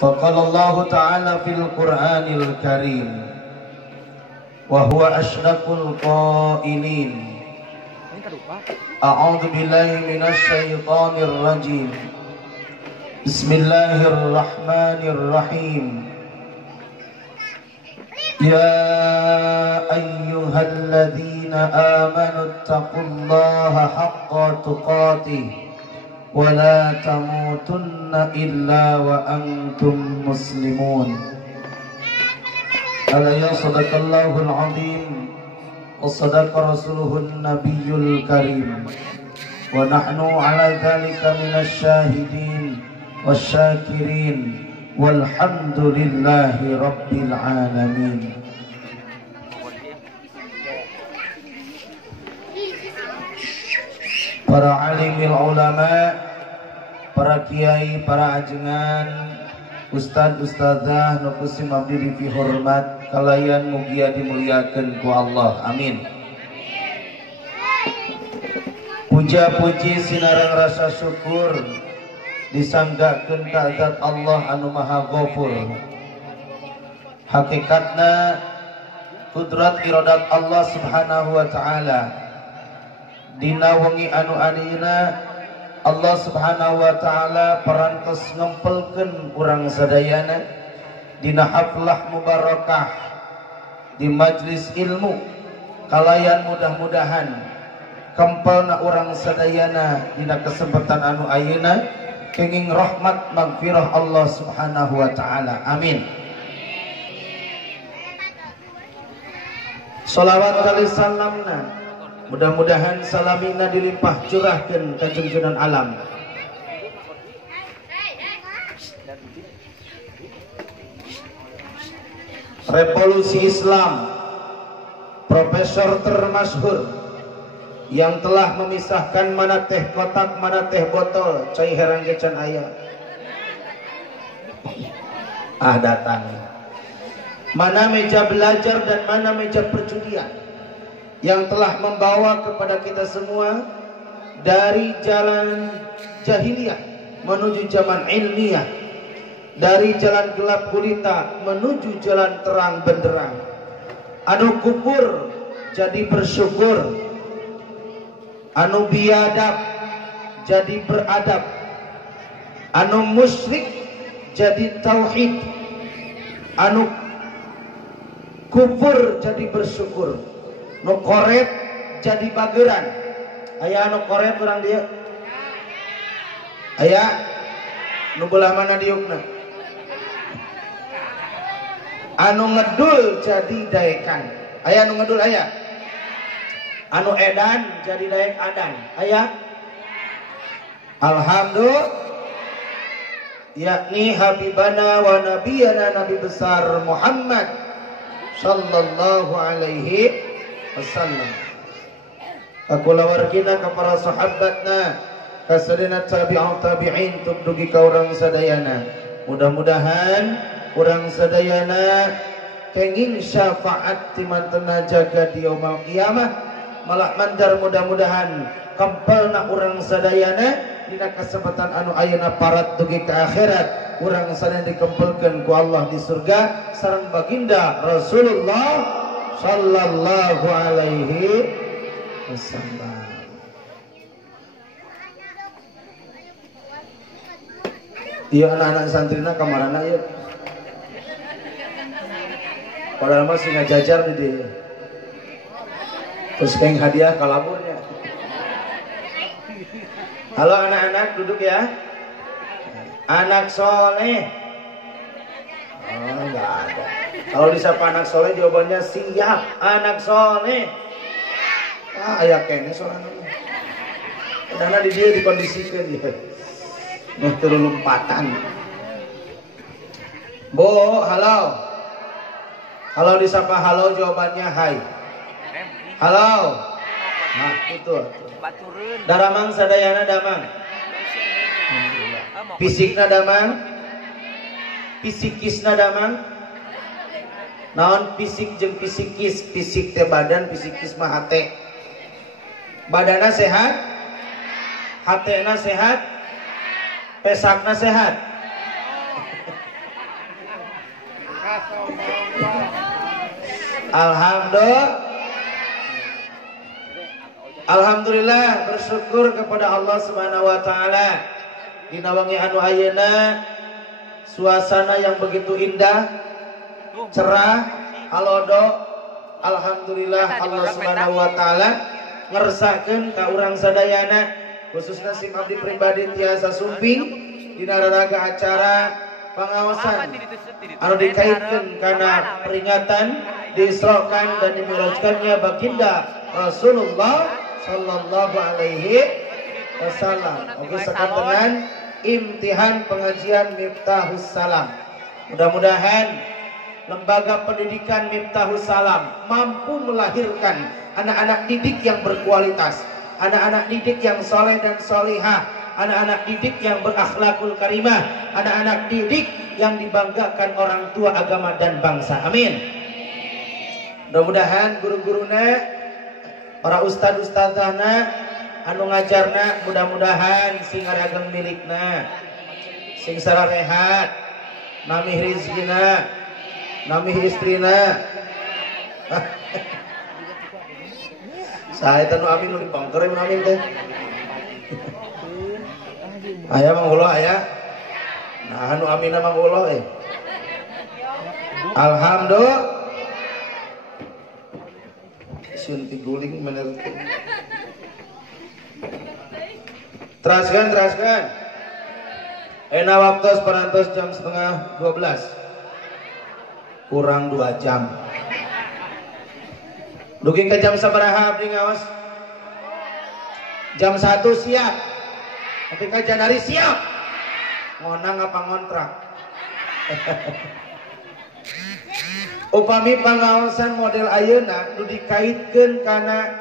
فقال الله تعالى في القرآن الكريم وهو أشرف القائلين أعوذ بالله من الشيطان الرجيم بسم الله الرحمن الرحيم يا أيها الذين آمنوا اتقوا الله حق تقاته ولا تموتن إلا وأنتم مسلمون ألا صدق الله العظيم وصدق رسوله النبي الكريم ونحن على ذلك من الشاهدين والشاكرين والحمد لله رب العالمين. Para alimil ulama, para kiai, para ajengan, ustad ustadzah nu kusim abdi fi hormat kalayan mugia dimuliakeun ku Allah. Amin. Puja-puji sinareng rasa syukur disanggakeun ka zat Allah anu Maha Ghafur. Hakikatna kudrat iradat Allah Subhanahu wa taala dina wengi anu anina Allah Subhanahu wa taala parantos ngempelkeun urang sadayana dina haflah mubarakah di majlis ilmu kalayan mudah-mudahan kempelna urang sadayana dina kesempatan anu ayeuna kenging rahmat magfirah Allah Subhanahu wa taala. Amin. Shalawat kali salamna mudah-mudahan salamina dilimpah curahkeun ka junjunan alam. Revolusi Islam, profesor termasyhur yang telah memisahkan mana teh kotak mana teh botol, cai heran gecan aya. Datang. Mana meja belajar dan mana meja perjudian yang telah membawa kepada kita semua dari jalan jahiliyah menuju zaman ilmiah, dari jalan gelap gulita menuju jalan terang benderang. Anu kufur jadi bersyukur, anu biadab jadi beradab, anu musyrik jadi tauhid, anu kufur jadi bersyukur, nu koret jadi bageran. Aya nu koret urang dia? Aya nu belah mana diukna? Anu ngedul jadi daekan. Aya nu ngedul aya? Anu edan jadi daek adan. Aya? Alhamdulillah, yakni habibana wa nabiyana nabi besar Muhammad sallallahu alaihi wasallam. Kakulawargina ka para sahabatna, kasadina tabi'un tabi'in tubdugi ka urang sadayana. Mudah-mudahan urang sadayana kenging syafaat timantena jaga di yaumul qiyamah. Malah mandar mudah-mudahan kempelna urang sadayana dina kesempatan anu ayeuna parat dugi ka akhirat, urang sadayana dikempelkeun ku Allah di surga sareng baginda Rasulullah sallallahu alaihi wasallam. Iya anak-anak santrina kamarana ieu. Padahal mah sing ngajajar di dieu. Terus keng hadiah kalaburnya. Halo anak-anak, duduk ya. Anak soleh. Oh, enggak ada. Kalau disapa anak soleh jawabannya siap. Anak soleh. Aya kene soranana. Padahal di dia dikondisikan ya. Nah, turun lompatan. Bu, halo. Kalau disapa halo jawabannya hai. Halo. Nah, itu. Daramang sadayana damang. Fisikna damang. Fisikisna damang. Naon fisik jeung fisikis? Fisik teh badan, fisikis mah hate. Badana sehat, hatena sehat, pesakna sehat. Alhamdulillah, bersyukur kepada Allah Subhanahu wa taala. Dina wengi anu ayeuna suasana yang begitu indah, cerah, halodo. Alhamdulillah Allah Subhanahu wa taala ngersahkeun ka urang sadayana, khususna sim abdi pribadi tiasa sumping dina raraga acara pangaosan anu dikaitkeun kana peringatan diisrokan dan dimirajkannya baginda Rasulullah sallallahu alaihi wasallam. Oke, sekantengan imtihan pengajian Miftahus Salam. Mudah-mudahan lembaga pendidikan Miftahus Salam mampu melahirkan anak-anak didik yang berkualitas, anak-anak didik yang soleh dan solihah, anak-anak didik yang berakhlakul karimah, anak-anak didik yang dibanggakan orang tua, agama dan bangsa. Amin. Mudah-mudahan guru-guruna, para ustad-ustadzana anu ngajarna, mudah-mudahan sing ngarageng milikna, sing sararehat, namih rizkina, namih istrina. Saya tanu amin nu dipangker mun amin teh. Aya manggulo aya. Nah anu amin manggulo Alhamdulillah. Sunti guling bener. Teraskan. Ena waktu perantos jam 11:30. Kurang 2 jam. Dugi ke jam sabaraha abdi ngaos? Jam 1 siap. Tapi ka janari siap. Ngonang apa ngontrak? Upami pangaosan model ayeuna nu dikaitkeun kana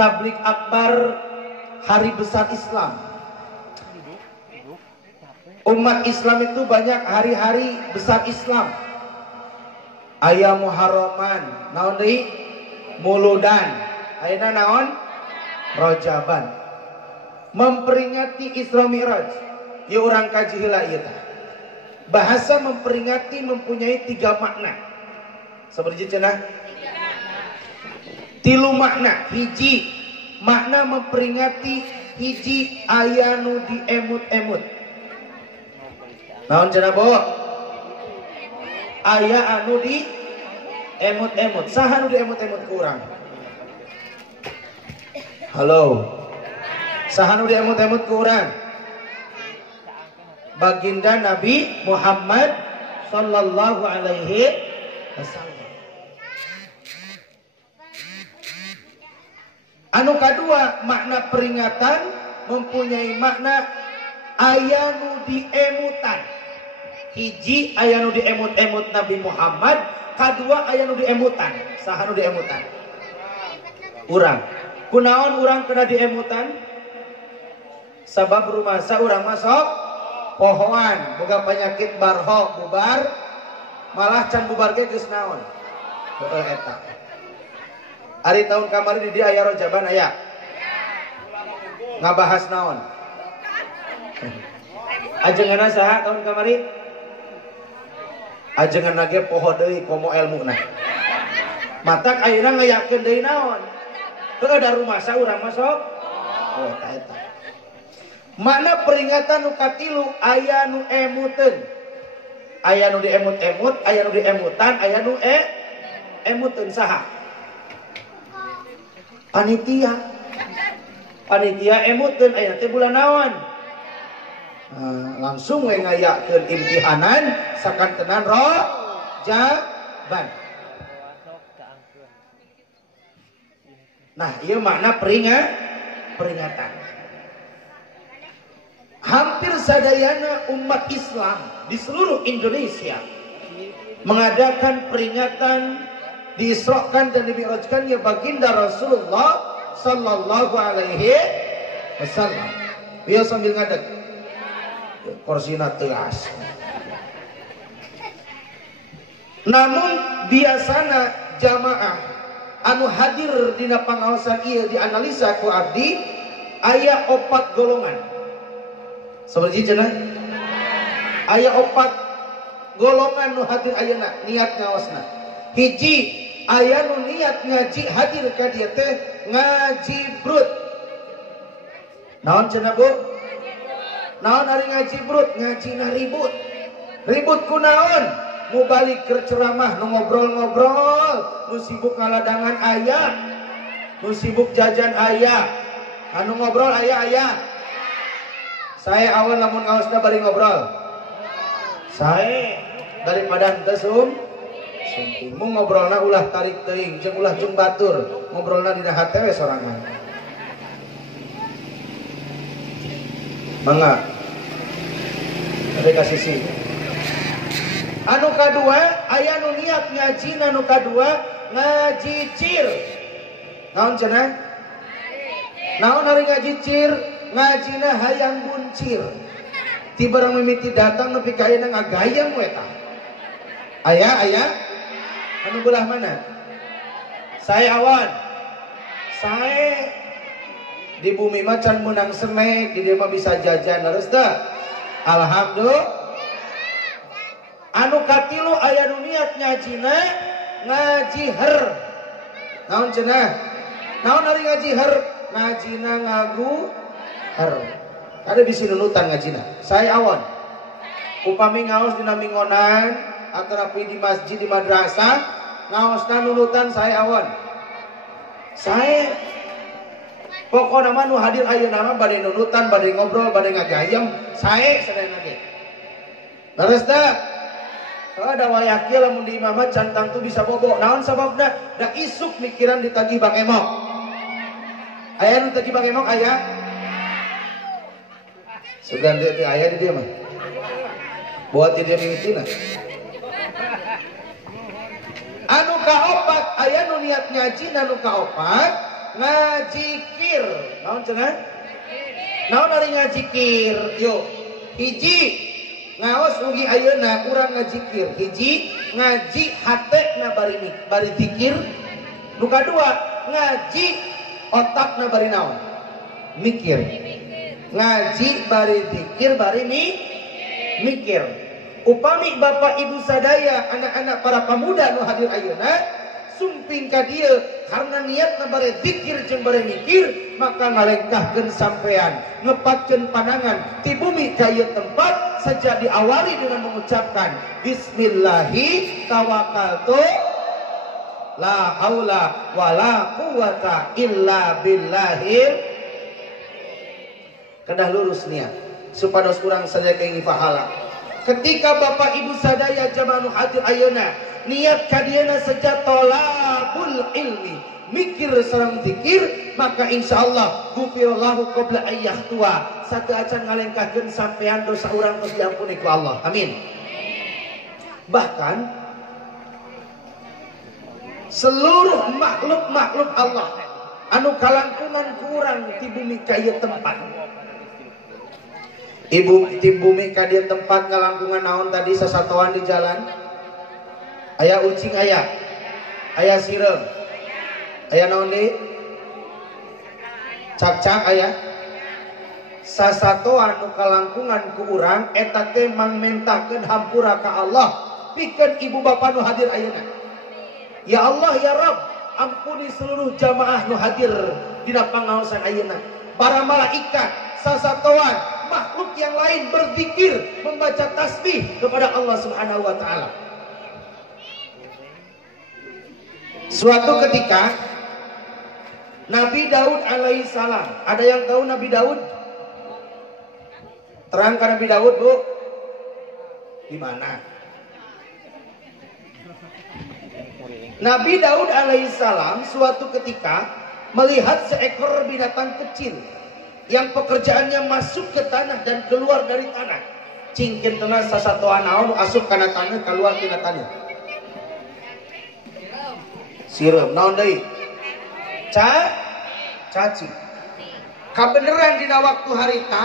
tablik akbar hari besar Islam. Umat Islam itu banyak hari-hari besar Islam. Aya Muharraman, naon deui? Muludan. Ayeuna naon? Rajaban. Memperingati Isra Mi'raj. Ieu urang kaji heula ieu tah. Bahasa memperingati mempunyai 3 makna. Sabariji cenah? 3 makna. Hiji, makna memperingati hiji aya nu diemut-emut. Naon cenah Bo? Aya anu di emut-emut. Saha anu diemut-emut ku urang? Halo. Saha anu diemut-emut ku urang? Baginda Nabi Muhammad sallallahu alaihi wasallam. Anu kadua, makna peringatan mempunyai makna aya nu diemutan. Hiji aya nu diemut-emut Nabi Muhammad, kadua aya nu diemutan. Saha nu diemutan? Urang. Kunaon urang kena diemutan? Sabab rumasa urang masuk pohoan, boga penyakit barho bubar, malah can bubar ge geus naon? Heueuh eta. Ari tahun kamari di dia aya rojaban aya. Ngabahas naon? Ajenganna saha tahun kamari? Ajengan lagi poho deui komo ilmuna. Matak ayeuna ngayakeun deui naon? Heueuh da rumasa urang masuk. Oh eta. Makna peringatan nu katilu aya nu emuteun. Aya nu diemut-emut, aya nu diemutan, aya nu emuteun saha? Panitia. Panitia emuteun aya teh bulan naon? Langsung we ngayakeun imtihanan sakantenan jaban. Nah, ieu makna peringatan. Hampir sadayana umat Islam di seluruh Indonesia mengadakan peringatan diisrokan dan dimi'rajkannya baginda Rasulullah sallallahu alaihi wasallam. Dia sambil ngadeg korsina teas. Namun biasana jamaah anu hadir dina pangaosan ieu dianalisa ku abdi aya 4 golongan. Seperti cenah aya 4 golongan nu hadir ayeuna niat ngaosna. Hiji aya nu niat ngaji hadir ka dieu teh ngaji brut. Naon cenah Bu? Naon ari ngaji brut? Ngajina ribut. Ribut ku naon? Mu balik ke ceramah nu ngobrol-ngobrol, nu sibuk ngaladangan aya, nu sibuk jajan aya, anu ngobrol aya. Saya awal lamun ngaosna bari ngobrol. Saya daripada henteu sumping mu ngobrolna ulah tarik teuing jeung ulah jeung batur, ngobrolna dina hate we sorangan. Mangga. Ada kasih sih. Anu kadua aya nu niat ngaji, anu kadua ngaji cir. Naon cenah? Naon hari ngaji cir? Ngajina hayang buncir. Ti barang mimiti datang nepi ka ayeuna ngagayam we tah. Aya anu belah mana? Saya awan. Saya di bumi mah can menang semek, di dieu mah bisa jajan leres teh. Alhamdulillah. Anu katilu aya nu niat ngajina ngaji her. Naon cenah? Naon ari ngaji her? Ngajina ngagu her. Ada bisi nunutan ngajina. Saya awan. Upami ngaos dina mingonan, atrapi di masjid di madrasah, ngaosna nunutan saya awan. Saya pokokna mah nu hadir ayeuna mah bade nunutan, bade ngobrol, bade ngagayam, sae sadayana ge. Leres teh? Ada wayah kieu lamun di imam cantang tuh bisa bobo. Naon sababna? Da isuk mikiran ditagih Bang Emok. Aya nu tagih Bang Emok aya? Sugan teh aya di dieu mah. Buat dia mimitina. Anu kaopat aya nu niat ngaji, anu kaopat ngaji kir. Naon cenah? Naon ari ngaji kir? Yo, hiji ngaos ugi ayeuna urang ngajikir. Hiji ngaji hatena bari zikir. Nu kadua ngaji otakna bari naon? Mikir. Ngaji bari zikir bari mikir. Upami bapak ibu sadaya, anak-anak para pemuda nu hadir ayeuna sumping ka dieu karena niatna bare zikir jeung bare mikir, maka ngalengkahkeun sampean, ngepatkeun pandangan ti bumi ka ieu tempat saja diawali dengan mengucapkan bismillahi tawakkaltu la haula wala quwata illa billahil. Kedah lurus niat supados urang sadaya kenging pahala. Ketika bapak ibu sadaya jamaah hadir ayeuna niat kadiana saja tolabul ilmi, mikir sareng zikir, maka insyaallah ghufirallahu qabla ayyah tua. Satu acan ngalengkahkeun sampean dosa urang tos diampuni ku Allah. Amin. Bahkan seluruh makhluk Allah anu kalangkungan kurang di bumi ka ieu tempat. Ibu di bumi ka dieu tempat ngalangkungan naon tadi sasatoan di jalan? Aya ucing aya sireum, aya naon deui? Cak-cak aya. Sasatoan nu kalangkungan ku urang eta teh mangmentahkeun hampura ka Allah pikeun ibu bapa nu hadir ayeuna. Ya Allah ya Rabb, ampuni seluruh jamaah nu hadir dina pangaosan ayeuna. Para malaikat, sasatoan, makhluk yang lain berzikir, membaca tasbih kepada Allah Subhanahu wa taala. Suatu ketika Nabi Daud alaihissalam, ada yang tahu Nabi Daud? Terangkan Nabi Daud, Bu. Di mana? Nabi Daud alaihissalam suatu ketika melihat seekor binatang kecil yang pekerjaannya masuk ke tanah dan keluar dari tanah. Cingkin tenang sasatoan naon asup kana tanah keluar tina tanah. Sireum naon deui? Cacing. Kabeneran dina waktu harita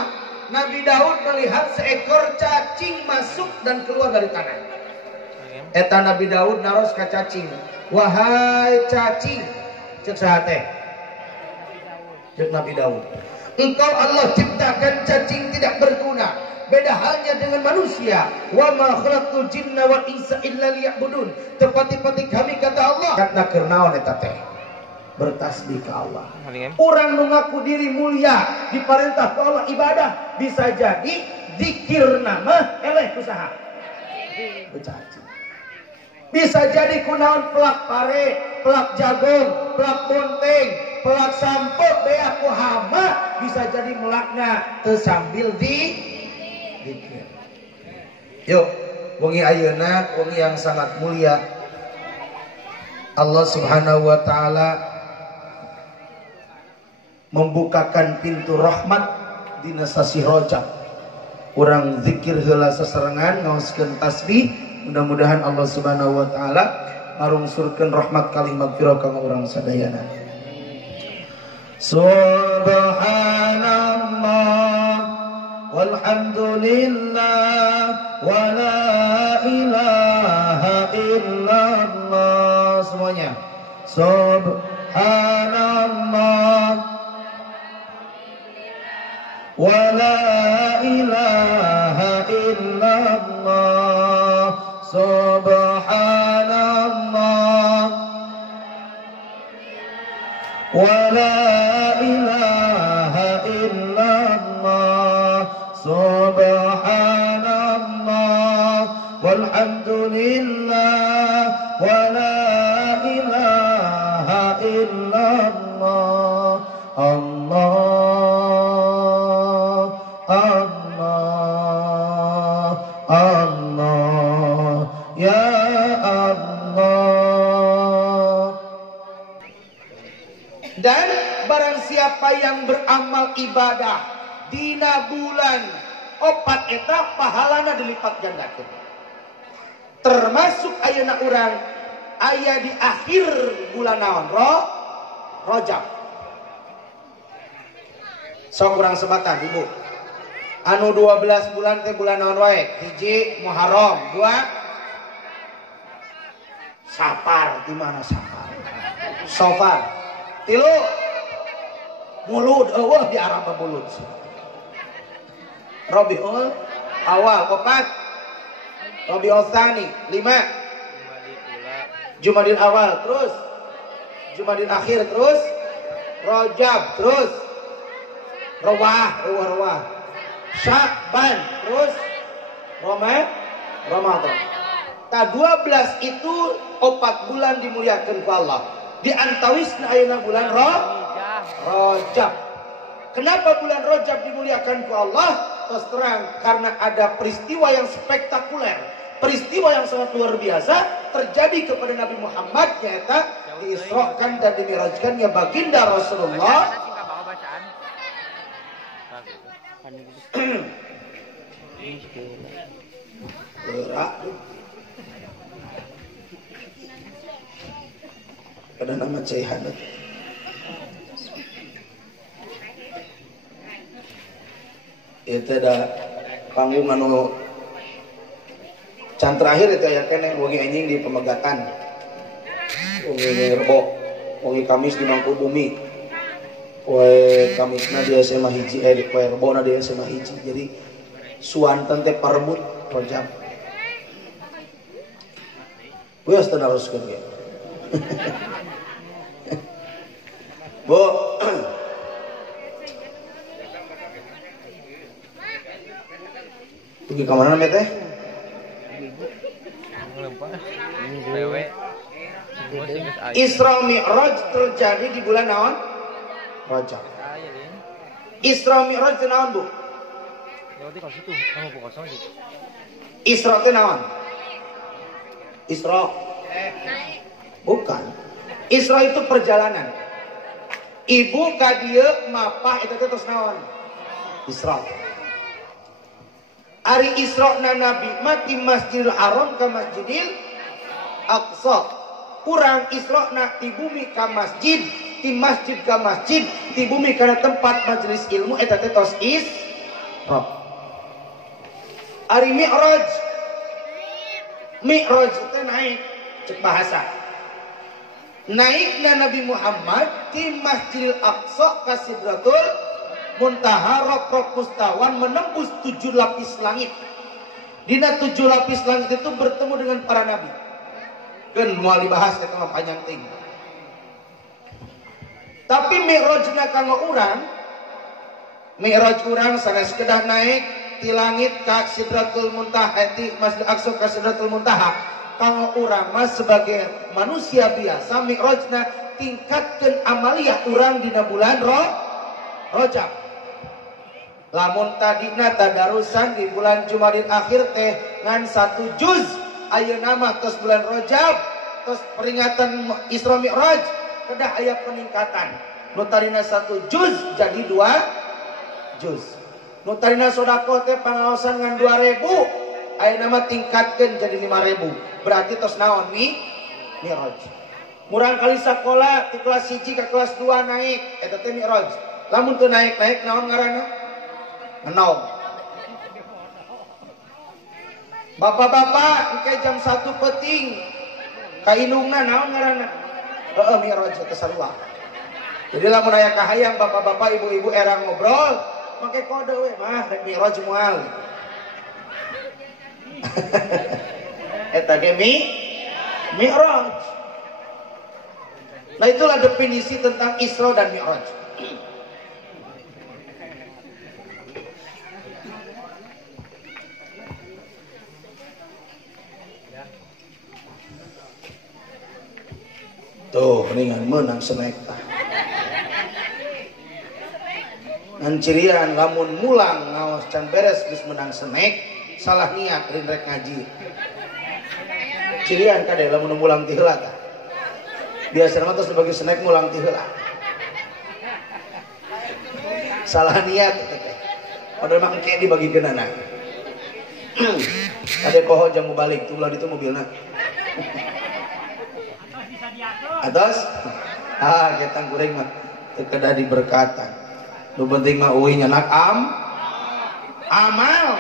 Nabi Daud melihat seekor cacing masuk dan keluar dari tanah. Eta Nabi Daud naros ka cacing, "Wahai cacing," ceuk saha teh? Ceuk Nabi Daud, "Engkau Allah ciptakan cacing tidak berguna, Beda halnya dengan manusia. Wa ma khalaqtul jinna wal insa illa liya'budun. Tepati-pati kami kata Allah. Karena kernaon eta teh? Bertasbih ke Allah. Orang mengaku diri mulia diperintah ke Allah ibadah bisa jadi zikir nama eleh usaha. Becaci. Bisa jadi kunaon pelak pare, pelak jagung, pelak bonteng, pelak sampo, bea ku hama, bisa jadi melakna sambil zikir. Yuk, wengi ayeuna, wengi yang sangat mulia. Allah Subhanahu wa taala membukakan pintu rahmat dina sasi Rajab. Urang zikir heula sasarengan ngaoskeun tasbih. Mudah-mudahan Allah Subhanahu wa taala marungsurkeun rahmat kali magfirah ka urang sadayana. Subhanallah walhamdulillah wa la ilaha illallah. Semuanya. Subhanallah wa la ilaha illallah. Subhanallah wa la ilaha illallah. Subhanallah walhamdulillah wa la ilaha illallah. Allah Allah Allah ya Allah. Dan barang siapa yang beramal ibadah dina bulan opat eta pahalana dilipat gandakeun. Termasuk ayeuna urang aya di akhir bulan naon? Rajab. Sok urang sebatan Ibu. Anu 12 bulan teh bulan naon wae? Hiji Muharram, 2 Safar. Di mana Safar? Safar. 3 Mulud, eueuh di Arab Mulud. Rabiul Awal, 4 Rabiul Tsani, 5 Jumadil Awal, terus Jumadil Akhir, terus Rajab, terus Rawah Sya'ban, terus Ramadan. Nah 12 itu 4 bulan dimuliakan ku Allah. Di antawisna ayeuna bulan Rajab. Kenapa bulan Rajab dimuliakan ku Allah? Terus terang karena ada peristiwa yang spektakuler, peristiwa yang sangat luar biasa terjadi kepada Nabi Muhammad, yaitu diisrokan dan dimirajkannya baginda Rasulullah. Pada nama Caihan itu ada panggung anu can terakhir itu ya kan yang wengi anjing di Pemegatan, wengi Rebo, wengi Kamis di Mangkubumi, poe Kamisna di SMA hiji, poe Rebona di SMA hiji. Jadi suanten teh parebut Rajab. Geus teu naroskeun ge. Bu. Pergi ke mana teh? Isra Mi'raj terjadi di bulan naon? Rajab. Isra Mi'raj itu naon, Bu? Isra itu naon? Isra? Bukan. Isra itu perjalanan. Ibu ka dieu mapah eta teh tos naon? Isra. Ari Isra na Nabi mati Masjidil Haram ke Masjidil Aqsa. Kurang Isra na ti bumi ka masjid, ti masjid ka masjid, ti bumi kana tempat majelis ilmu eta teh tos Isra. Ari Mi'raj. Mi'raj teh naik cek bahasa. Naikna Nabi Muhammad ti Masjidil Aqsa ka Sidratul muntaha rok mustawan menembus 7 lapis langit. Dina 7 lapis langit itu bertemu dengan para nabi. Kan moal dibahas eta mah panjang ting. Tapi mi'rajna kanggo urang, mi'raj urang sanes kedah naik ti langit ka Sidratul Muntaha, ti Masjid Aqsa ka Sidratul Muntaha. Kanggo urang mah sebagai manusia biasa mi'rajna tingkatkeun amaliyah urang dina bulan Rajab. Lamun tadina tadarusan di bulan Jumadil akhir teh ngan 1 juz ayeuna mah tos bulan Rajab tos peringatan Isra Mi'raj kedah aya peningkatan. Nu tarina 1 juz jadi 2 juz. Nu tarina sedekah teh pangaosan ngan 2000 ayeuna mah tingkatkeun jadi 5000. Berarti tos naon Mi'raj. Murang kali sakola ti kelas 1 ka kelas 2 naik eta teh Mi'raj. Lamun teu naik-naik naon ngaranna? Ngenom. Bapak-bapak engke jam 1 peuting ka indungna naon ngaranna? Heeh Mi'raj teh sarua. Jadi lamun aya kahayang bapak-bapak ibu-ibu era ngobrol make kode we mah rek Mi'raj moal. Eta ge Mi'raj. Nah itulah definisi tentang Isra dan Mi'raj. Tuh, ringan menang snack tah. Ngan cirian lamun mulang ngaos can beres geus menang snack, salah niat rek ngaji. Cirian kade lamun mulang ti heula tah. Biasana mah tos bagi snack mulang ti heula. Salah niat teh. Padahal mah engke dibagikeun anak. Kade poho jamu balik tuh ulah ditu mobilna. Atas kita kuring mah teu kedah diberkatan. Nu penting mah euy nyanak amal.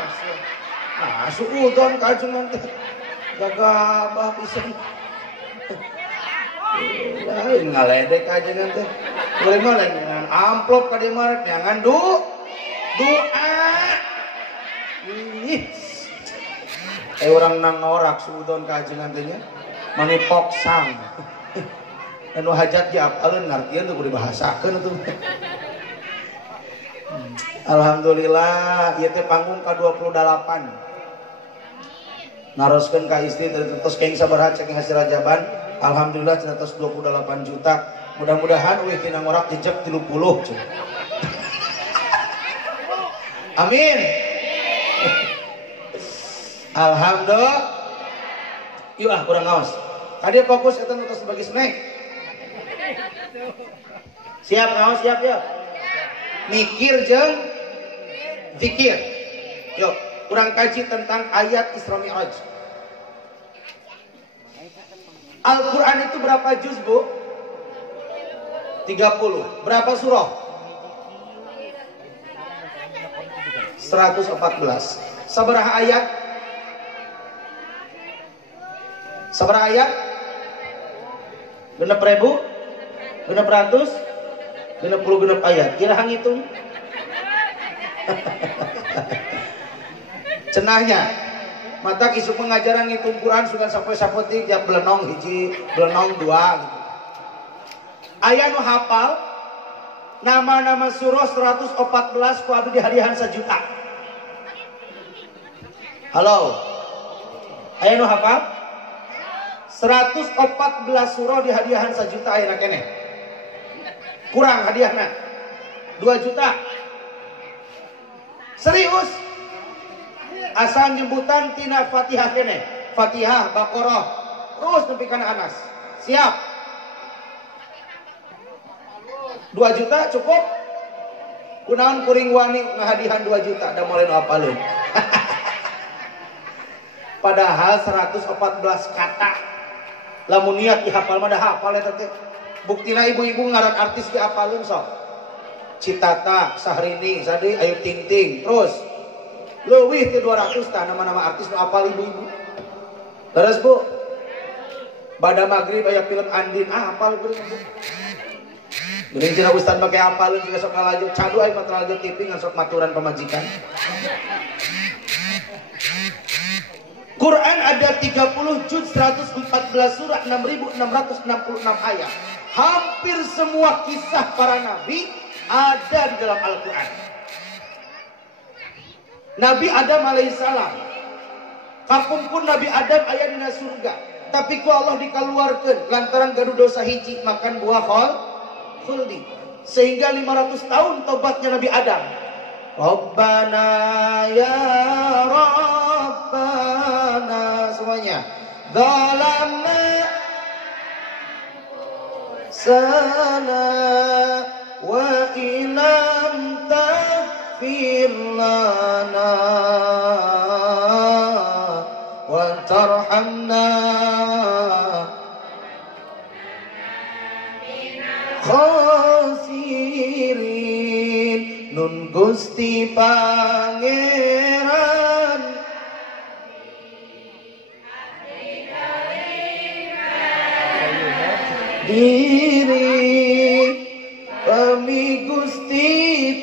Nah, suudon kajengan teh gagabah pisan. Lain ngaledek kajengan teh. Kuring mah lain dengan amplop ka dieu mah jangan doa. Ih. Urang nang ngorak suudon kajengan teh nya. Manipok sang. Anu hajat ge apaleun ngartieun teu kudu dibahasakeun atuh. Alhamdulillah ieu teh panggung ka-28. Naroskeun ka istri terus keng sabaraha cek hasil rajaban. Alhamdulillah cenah tos 28 juta. Mudah-mudahan euy tina ngorak jejeg 30 cenah. Amin. Alhamdulillah. Yuk ah kurang ngaos. Kade fokus eta nu tos bagi snack. Siap ngaos siap ya. Mikir jeung zikir. Yuk, kurang kaji tentang ayat Isra Mi'raj. Al-Quran itu berapa juz, Bu? 30. Berapa surah? 114. Sabaraha ayat? Sabaraha ayat? Genep ribu? Genep ratus? Genep puluh genep ayat. Kira ngitung. Cenahnya. Mata isu pengajaran ngitung Quran sudah sampai sapotik ya belenong hiji, belenong dua gitu. Aya nu hafal nama-nama surah 114 ku abdi di hadiahan 1 juta. Halo. Aya nu hafal 114 surah di hadiahan 1 juta aya keneh. Kurang hadiahna 2 juta. Serius. Asal nyebutan tina Fatihah keneh. Fatihah, Baqarah, terus nepi kana Anas. Siap. 2 juta cukup. Kunaon kuring wani ngahadihan 2 juta da mulai nu apaleun. Padahal 114 kata. Lamun niat dihafal mah da hafal eta teh. Buktina ibu-ibu ngaran artis ge apaleun sok. Citata, Sahrini, Sadi, Ayu Ting Ting, terus leuwih ti 200 tah nama-nama artis nu apal ibu-ibu. Terus Bu. Bada magrib aya film Andin, hafal kuring. Geuning cenah ustad make apaleun juga sok ngalajo cadu aing mah ngalajo TV ngan sok maturan pamajikan. Quran ada 30 juz 114 surah 6666 ayat. Hampir semua kisah para nabi ada di dalam Al-Quran. Nabi Adam alaihissalam kapumpun Nabi Adam aya dina surga, tapi ku Allah dikeluarkan lantaran gaduh dosa hiji makan buah khuldi, sehingga 500 tahun tobatnya Nabi Adam. Rabbana ya Rabbana, semuanya zalamna sana wa ilam taghfir lana wa tarhamna khasirin. Nun Gusti Pangeran diri kami Gusti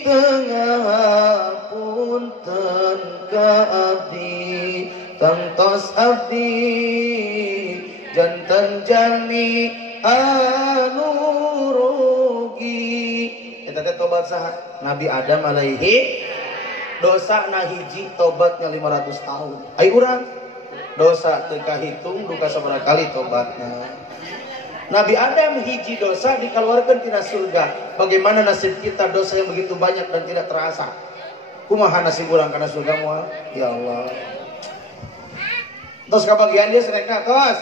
tengah punten ka abdi tangtos abdi janten jami anu rugi. Eta teh tobat saha? Nabi Adam alaihi dosa na hiji tobatnya 500 tahun. Ai urang dosa teu kahitung duka sabaraha kali tobatna. Nabi Adam hiji dosa dikeluarkan tina surga. Bagaimana nasib kita dosa yang begitu banyak dan tidak terasa? Kumaha nasib urang kana surga moal? Ya Allah. Tos kabagian dia senekna tos.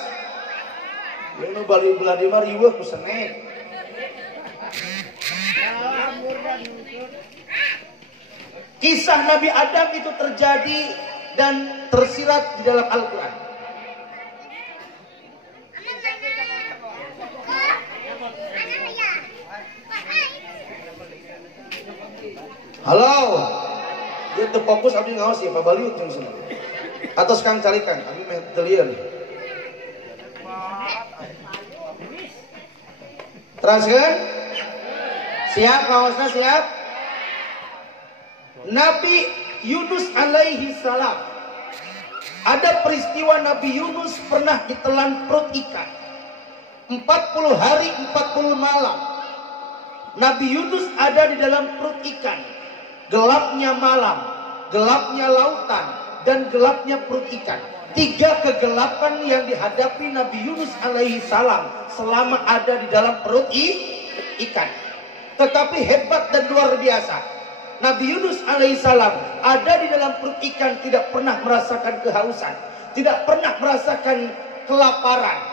Ye nu bali buladi mah riweuh ku senek. Kisah Nabi Adam itu terjadi dan tersirat di dalam Al-Quran. Halo, dia terfokus abdi ngaos ya, Pak Baliut yang sana. Atos kang carikan, abdi metelian. Teruskan, siap ngaosna siap. Nabi Yunus alaihi salam. Ada peristiwa Nabi Yunus pernah ditelan perut ikan. 40 hari 40 malam. Nabi Yunus ada di dalam perut ikan. Gelapnya malam, gelapnya lautan, dan gelapnya perut ikan. 3 kegelapan yang dihadapi Nabi Yunus alaihi salam selama ada di dalam perut ikan. Tetapi hebat dan luar biasa, Nabi Yunus alaihi salam ada di dalam perut ikan tidak pernah merasakan kehausan, tidak pernah merasakan kelaparan.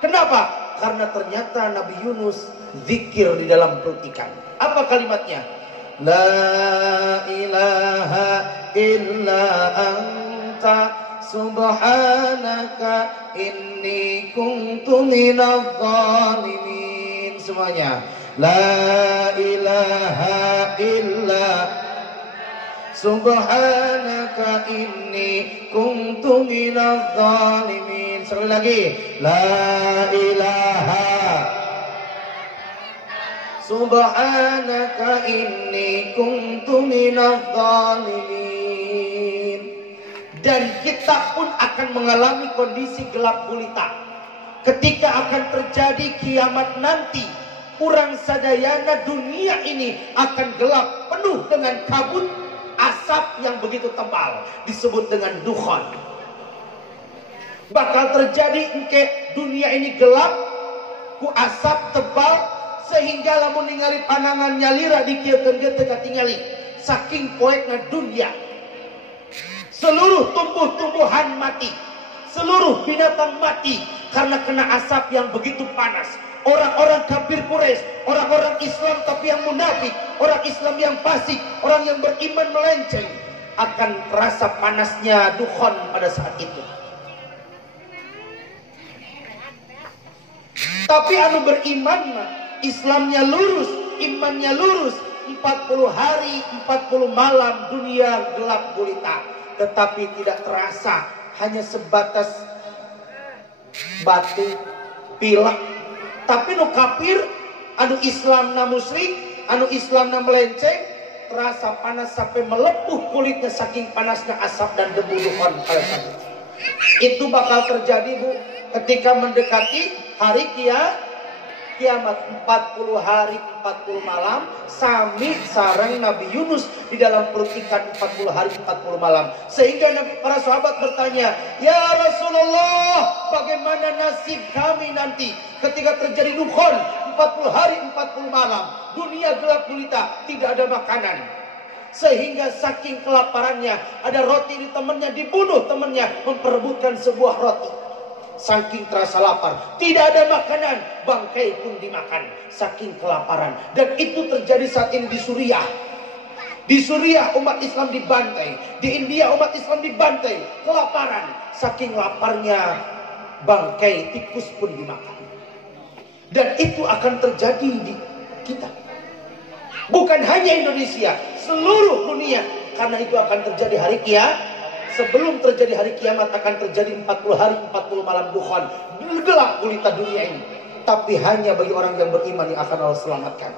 Kenapa? Karena ternyata Nabi Yunus zikir di dalam perut ikan. Apa kalimatnya? La ilaha illa anta subhanaka inni kuntu minadh dhalimin. Semuanya. La ilaha illa subhanaka inni kuntu minadh dhalimin. Sekali lagi. La ilaha subhanaka inni kuntu minadh dhalimin. Dan kita pun akan mengalami kondisi gelap gulita ketika akan terjadi kiamat nanti. Urang sadayana dunia ini akan gelap penuh dengan kabut asap yang begitu tebal disebut dengan dukhan. Bakal terjadi engke dunia ini gelap ku asap tebal sehingga lamun ningali panangan nyalira dikieukeun ge teu katingali saking poekna dunia. Seluruh tumbuh-tumbuhan mati, seluruh binatang mati karena kena asap yang begitu panas. Orang-orang kafir Quraisy, orang-orang Islam tapi yang munafik, orang Islam yang fasik, orang yang beriman melenceng akan terasa panasnya dukhan pada saat itu. Tapi anu beriman mah Islamnya lurus, imannya lurus. 40 hari, 40 malam dunia gelap gulita, tetapi tidak terasa, hanya sebatas batu pilek. Tapi nu kafir anu Islam na musyrik, anu Islam na melenceng, terasa panas sampai melepuh kulitnya saking panasnya asap dan debu duhon. Itu bakal terjadi Bu ketika mendekati hari kiamat 40 hari 40 malam sami sareng Nabi Yunus di dalam perut ikan 40 hari 40 malam. Sehingga para sahabat bertanya, "Ya Rasulullah, bagaimana nasib kami nanti ketika terjadi dukhon 40 hari 40 malam, dunia gelap gulita, tidak ada makanan." Sehingga saking kelaparannya, ada roti di temannya, dibunuh temannya, memperebutkan sebuah roti. Saking terasa lapar, tidak ada makanan, bangkai pun dimakan. Saking kelaparan. Dan itu terjadi saat ini di Suriah. Di Suriah umat Islam dibantai, di India umat Islam dibantai, kelaparan. Saking laparnya, bangkai tikus pun dimakan. Dan itu akan terjadi di kita. Bukan hanya Indonesia, seluruh dunia. Karena itu akan terjadi hari kiamat. Sebelum terjadi hari kiamat akan terjadi 40 hari 40 malam dukhon, gelap gulita dunia ini. Tapi hanya bagi orang yang beriman yang akan Allah selamatkan.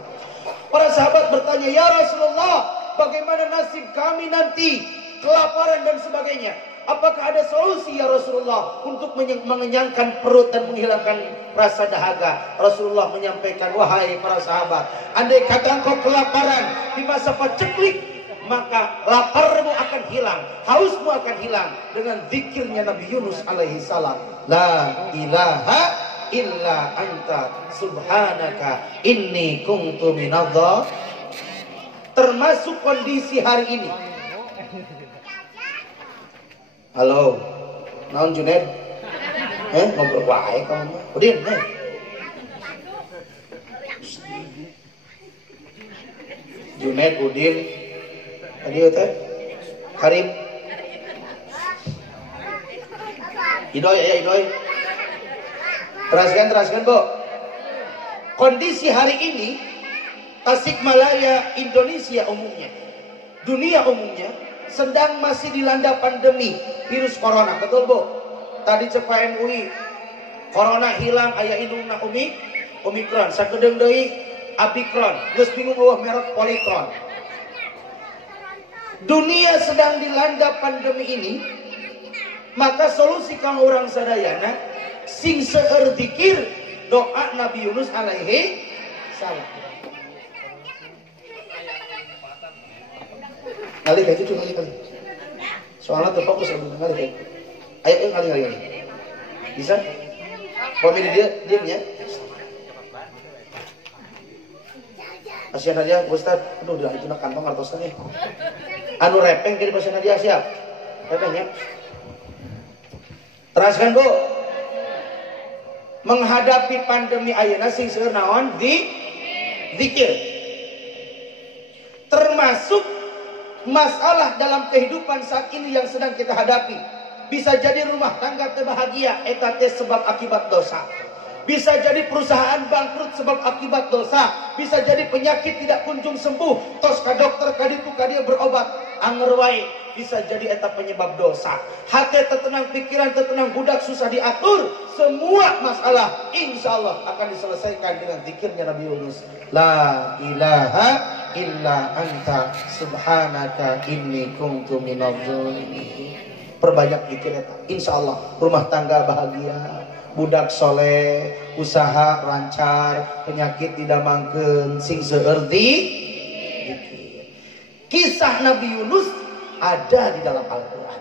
Para sahabat bertanya, "Ya Rasulullah, bagaimana nasib kami nanti? Kelaparan dan sebagainya. Apakah ada solusi ya Rasulullah untuk mengenyangkan perut dan menghilangkan rasa dahaga?" Rasulullah menyampaikan, "Wahai para sahabat, andai kata engkau kelaparan di masa paceklik, maka laparmu akan hilang, hausmu akan hilang dengan zikirnya Nabi Yunus alaihi salam. La ilaha illa anta subhanaka inni kuntu minadh." Termasuk kondisi hari ini. Halo, naon Junaid? Ngobrol wae kamu mah. Udin, Junaid, Udin, tadi teh Karim, Idoy ya Idoy. Teraskan Bu. Kondisi hari ini Tasikmalaya, Indonesia umumnya, dunia umumnya sedang masih dilanda pandemi virus corona, betul Bu? Tadi cepain UI, corona hilang, aya indungna Omikron, sakedeung deui Abikron, geus bingung eueuh merek Polytron. Dunia sedang dilanda pandemi ini, maka solusi kang urang sadayana sing seueur zikir doa Nabi Yunus alaihi salam. Kali kayak gitu kali. Soalnya terfokus lebih kali. Ayo kali. Bisa? Pemilik dia diamnya. Kasihan aja Ustaz. Aduh, udah itu nak kantong artosnya nih. Anu repeng kiri pasien dia siap. Repengnya. Teraskan Bu. Menghadapi pandemi ayeuna sing seueur naon zikir. Termasuk masalah dalam kehidupan saat ini yang sedang kita hadapi. Bisa jadi rumah tangga teu bahagia eta teh sebab akibat dosa. Bisa jadi perusahaan bangkrut sebab akibat dosa. Bisa jadi penyakit tidak kunjung sembuh, tos ka dokter ka ditu ka dia berobat anger wae. Bisa jadi eta penyebab dosa. Hati tertenang, pikiran tertenang, budak susah diatur. Semua masalah insyaallah akan diselesaikan dengan zikirnya Nabi Yunus. La ilaha illa anta subhanaka inni kuntu minadh-dhalimin. Perbanyak zikir eta. Insyaallah rumah tangga bahagia, budak soleh, usaha lancar, penyakit tidak mangkeun, sing seueur zikir. Kisah Nabi Yunus ada di dalam Al-Quran.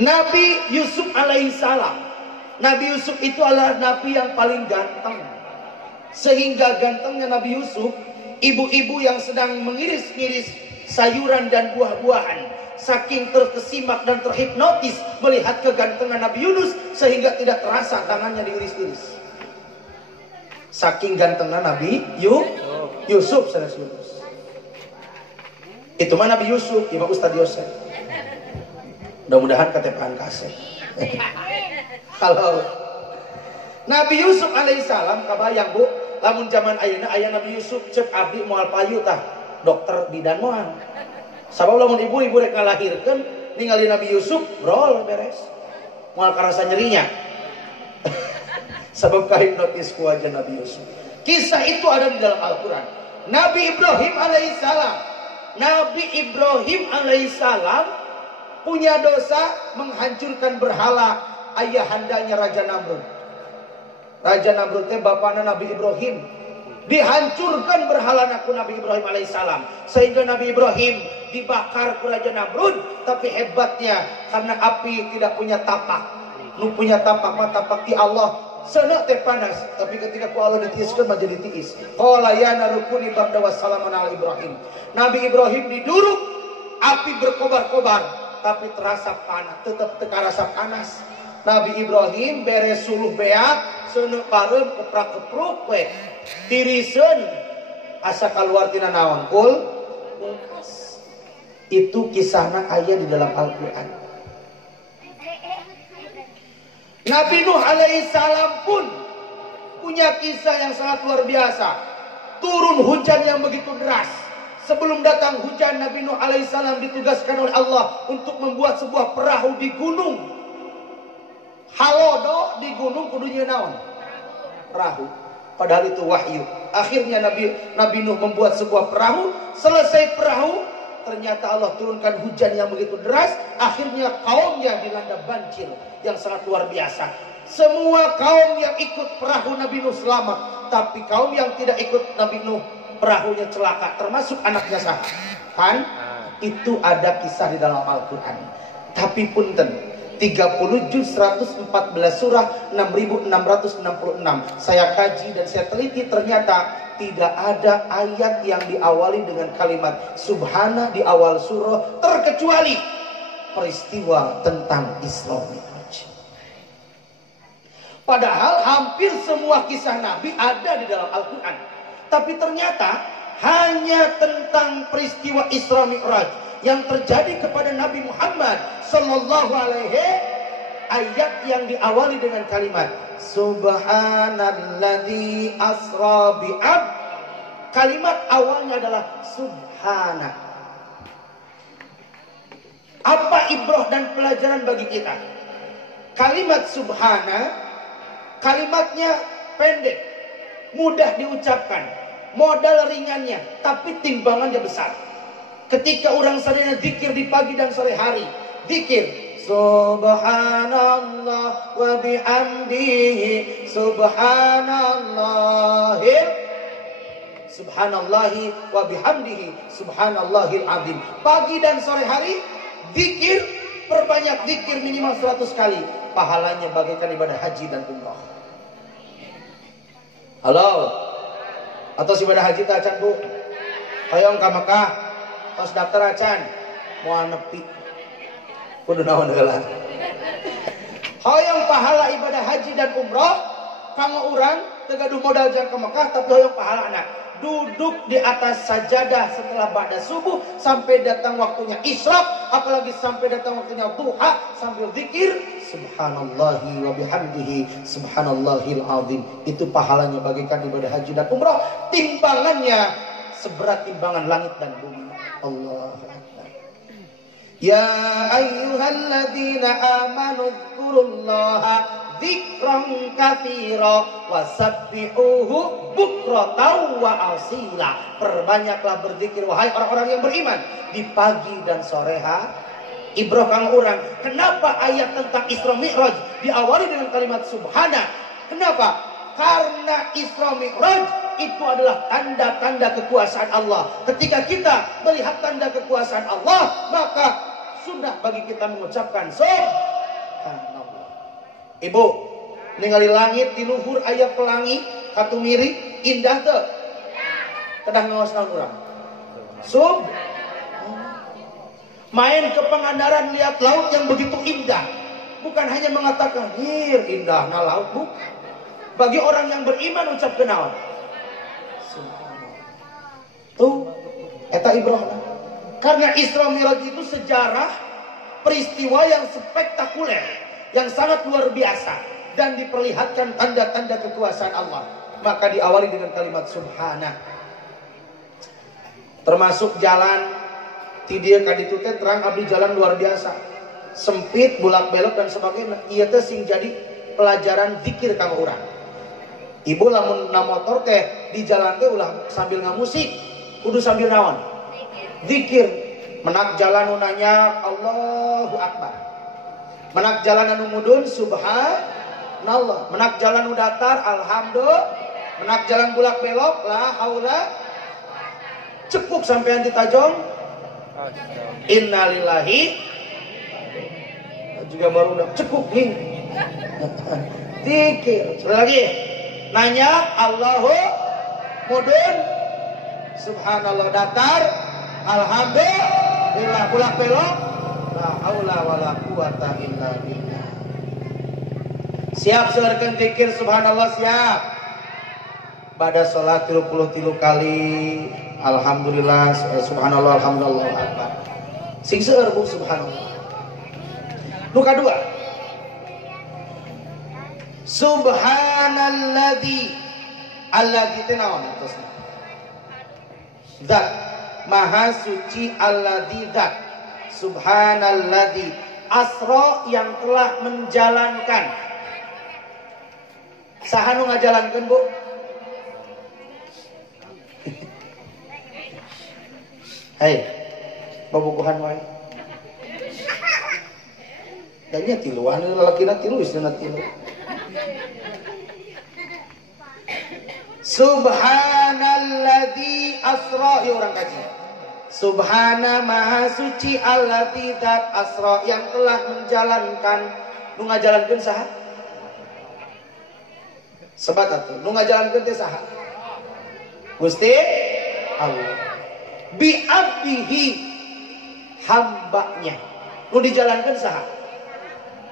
Nabi Yusuf alaihissalam. Nabi Yusuf itu adalah Nabi yang paling ganteng. Sehingga gantengnya Nabi Yusuf, ibu-ibu yang sedang mengiris-iris sayuran dan buah-buahan, saking terkesimak dan terhipnotis melihat kegantengan Nabi Yunus, sehingga tidak terasa tangannya diiris-iris. Saking gantengnya Nabi Yusuf, saudara Yunus. Itu mah Nabi Yusuf, Imam Ustaz Yosef. Mudah-mudahan ketepaan kasih. Kalau Nabi Yusuf alaihissalam, kabayang Bu, lamun zaman ayeuna aya Nabi Yusuf cek abdi moal payu tah, dokter bidan moal. Sabab lamun ibu-ibu rek ngalahirkeun ningali Nabi Yusuf, brol beres. Moal karasa nyerinya. Sebab kahipnotis ku aja Nabi Yusuf. Kisah itu ada di dalam Al-Quran. Nabi Ibrahim alaihissalam. Nabi Ibrahim alaihissalam punya dosa menghancurkan berhala ayahandanya Raja Namrud. Raja Namrud teh bapana Nabi Ibrahim. Dihancurkan berhala Nabi Ibrahim alaihissalam. Sehingga Nabi Ibrahim dibakar ku Raja Namrud. Tapi hebatnya karena api tidak punya tapak. Nu punya tapak mah tapak di Allah. Sana teh panas, tapi ketika ku Allah ditiiskeun mah jadi tiis. Qala ya narukuni barda wassalamun ala Ibrahim. Nabi Ibrahim diduruk, api berkobar-kobar, tapi terasa panas, tetap terasa panas. Nabi Ibrahim beres suluh beak, seuneu pareum keprak-kepruk we. Tiriseun asa kaluar tina naon kul. Itu kisahna aya di dalam Al-Qur'an. Nabi Nuh alaihissalam pun punya kisah yang sangat luar biasa. Turun hujan yang begitu deras. Sebelum datang hujan, Nabi Nuh alaihissalam ditugaskan oleh Allah untuk membuat sebuah perahu di gunung. Halodo di gunung kudunya naon? Perahu. Padahal itu wahyu. Akhirnya Nabi Nuh membuat sebuah perahu. Selesai perahu, ternyata Allah turunkan hujan yang begitu deras. Akhirnya kaumnya dilanda banjir yang sangat luar biasa. Semua kaum yang ikut perahu Nabi Nuh selamat, tapi kaum yang tidak ikut Nabi Nuh perahunya celaka, termasuk anaknya Sah. Kan? Itu ada kisah di dalam Al-Quran. Tapi punten, 30 juz 114 surah 6666. Saya kaji dan saya teliti, ternyata tidak ada ayat yang diawali dengan kalimat Subhana di awal surah, terkecuali peristiwa tentang Isra Mi'raj. Padahal hampir semua kisah Nabi ada di dalam Al-Quran. Tapi ternyata hanya tentang peristiwa Isra Mi'raj yang terjadi kepada Nabi Muhammad Sallallahu Alaihi, ayat yang diawali dengan kalimat Subhanalladzi asra bi'ab. Kalimat awalnya adalah Subhana. Apa ibrah dan pelajaran bagi kita? Kalimat Subhana, kalimatnya pendek, mudah diucapkan, modal ringannya, tapi timbangannya besar. Ketika orang sadayana zikir di pagi dan sore hari, zikir Subhanallah wa bihamdihi Subhanallahi wa bihamdihi Subhanallahil azim. Pagi dan sore hari zikir, perbanyak zikir minimal 100 kali. Pahalanya bagaikan ibadah haji dan umrah. Halo, atau ibadah haji tak acan bu? Hayong ka Mekah, tos daftar acan, mau nepi, kudu naon heula. Hayong pahala ibadah haji dan umrah, kanggo urang tegaduh modal jang ke Mekah, tapi hayong pahala anak. Duduk di atas sajadah setelah ba'da subuh sampai datang waktunya isyraq, apalagi sampai datang waktunya duha, sambil zikir Subhanallahi wa bihamdihi Subhanallahil azim. Itu pahalanya bagaikan ibadah haji dan umrah. Timbangannya seberat timbangan langit dan bumi. Allah Akbar. Ya ayyuhalladzina amanu dzkurullaha dzikran katsira wasabbihuhu bukratan wa asila. Perbanyaklah berzikir wahai orang-orang yang beriman di pagi dan sore hari. Ibrah kang urang, kenapa ayat tentang Isra Mi'raj diawali dengan kalimat Subhana? Kenapa? Karena Isra Mi'raj itu adalah tanda-tanda kekuasaan Allah. Ketika kita melihat tanda kekuasaan Allah, maka sunnah bagi kita mengucapkan Subhanallah. Ibu, ningali langit di luhur aya pelangi, katumiri, indah teu? Kedah ngaosna urang. Main ke Pangandaran lihat laut yang begitu indah. Bukan hanya mengatakan, "Hir, indah na laut," bu. Bagi orang yang beriman ucap kenaon. Tuh, eta ibrahna. Karena Isra Mi'raj itu sejarah peristiwa yang spektakuler, yang sangat luar biasa, dan diperlihatkan tanda-tanda kekuasaan Allah. Maka diawali dengan kalimat Subhana. Termasuk jalan tidieu kaditu teh terang abdi jalan luar biasa. Sempit, bulak belok dan sebagainya. Ieu teh sing jadi pelajaran zikir kanggo urang. Ibu lamun na motor teh di jalan teh ulah sambil ngamusik, kudu sambil naon? Zikir. Menak jalan nu nanya Allahu Akbar. Menak jalan anu mudun subhanallah. Menak jalan nu datar alhamdulillah. Menak jalan bulak belok la haula. Cepuk sampean di tajong. Innalillahi. Juga baru udah cepuk nih. Zikir. Sekali lagi. Nanya Allahu mudun subhanallah datar alhamdulillah bulak belok la haula wala quwata illa billah. Siap saurkeun zikir subhanallah siap. Pada salat 33 kali alhamdulillah subhanallah alhamdulillah akbar. Sing seueur Bu subhanallah. Nu kadua subhanalladzi alladzi teh naon terusna? Zat maha suci alladzi zat subhanalladzi asra yang telah menjalankan. Saha nu ngajalankeun Bu? Hei, bobogohan wae. Danya tiluan lalakina tilu istrina tilu. Subhanalladzi asra ya orang kaji. Subhana maha suci alladzi zat asra yang telah menjalankan. Nu ngajalankeun saha? Sebat atuh. Nu ngajalankeun teh saha? Gusti Allah. Bi abdihi hambanya. Nu dijalankeun saha?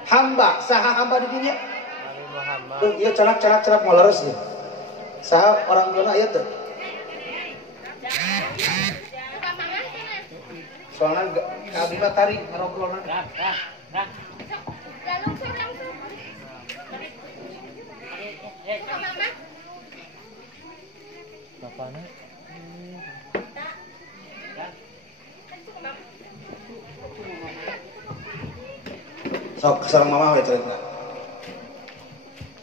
Hamba. Saha hamba di dunia? Oh iya canak ngolaros ya. Saha orang tua aya teh? Soalnya abdi mah tarik ngarobrolna. Bapana? Sok sareng mama we cerita.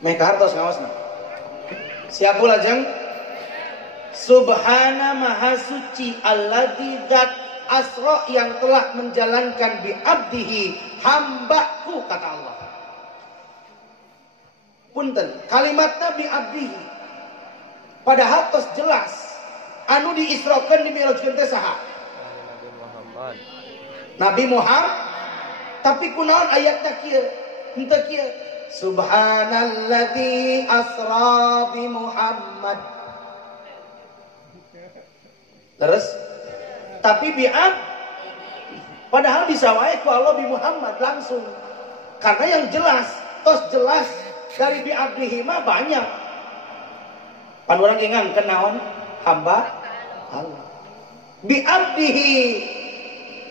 Meh ka hartos ngawasna. Siap lajeng subhana maha suci alladzi zat asra yang telah menjalankan bi abdihi hambaku kata Allah. Punten kalimatna bi abdihi padahal tos jelas anu diisrokeun dimi'rajkeun teh saha? Nabi Muhammad. Tapi kunaon ayatna kieu? Henteu kieu. Subhanalladzi asra bi Muhammad. Terus tapi bi'ab padahal bisa wae ku Allah bi Muhammad langsung. Karena yang jelas, tos jelas dari bi abdihi mah banyak. Pan urang ge ngangkeun naon? Hamba Allah. Bi abdihi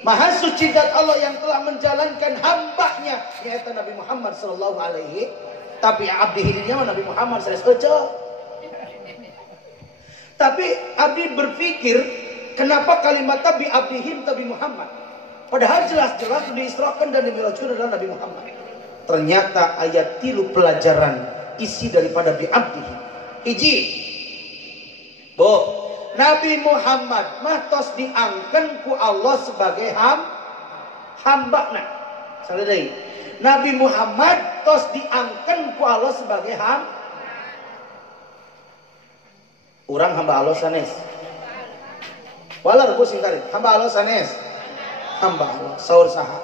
maha suci zat Allah yang telah menjalankan hambanya yaitu Nabi Muhammad sallallahu alaihi tapi abdihi nya Nabi Muhammad sallallahu alaihi. Tapi abdi berpikir kenapa kalimat bi abdihi Nabi Muhammad padahal jelas-jelas diisrakan dan dimi'rajkan adalah Nabi Muhammad. Ternyata ayat 3 pelajaran isi daripada bi abdihi. Hiji Bu Nabi Muhammad mah tos diangken ku Allah sebagai hamba. Nah, sekali lagi. Nabi Muhammad tos diangken ku Allah sebagai urang hamba Allah sanes. Walar ku sing tarik. Hamba Allah sanes. Hamba Allah saur saha?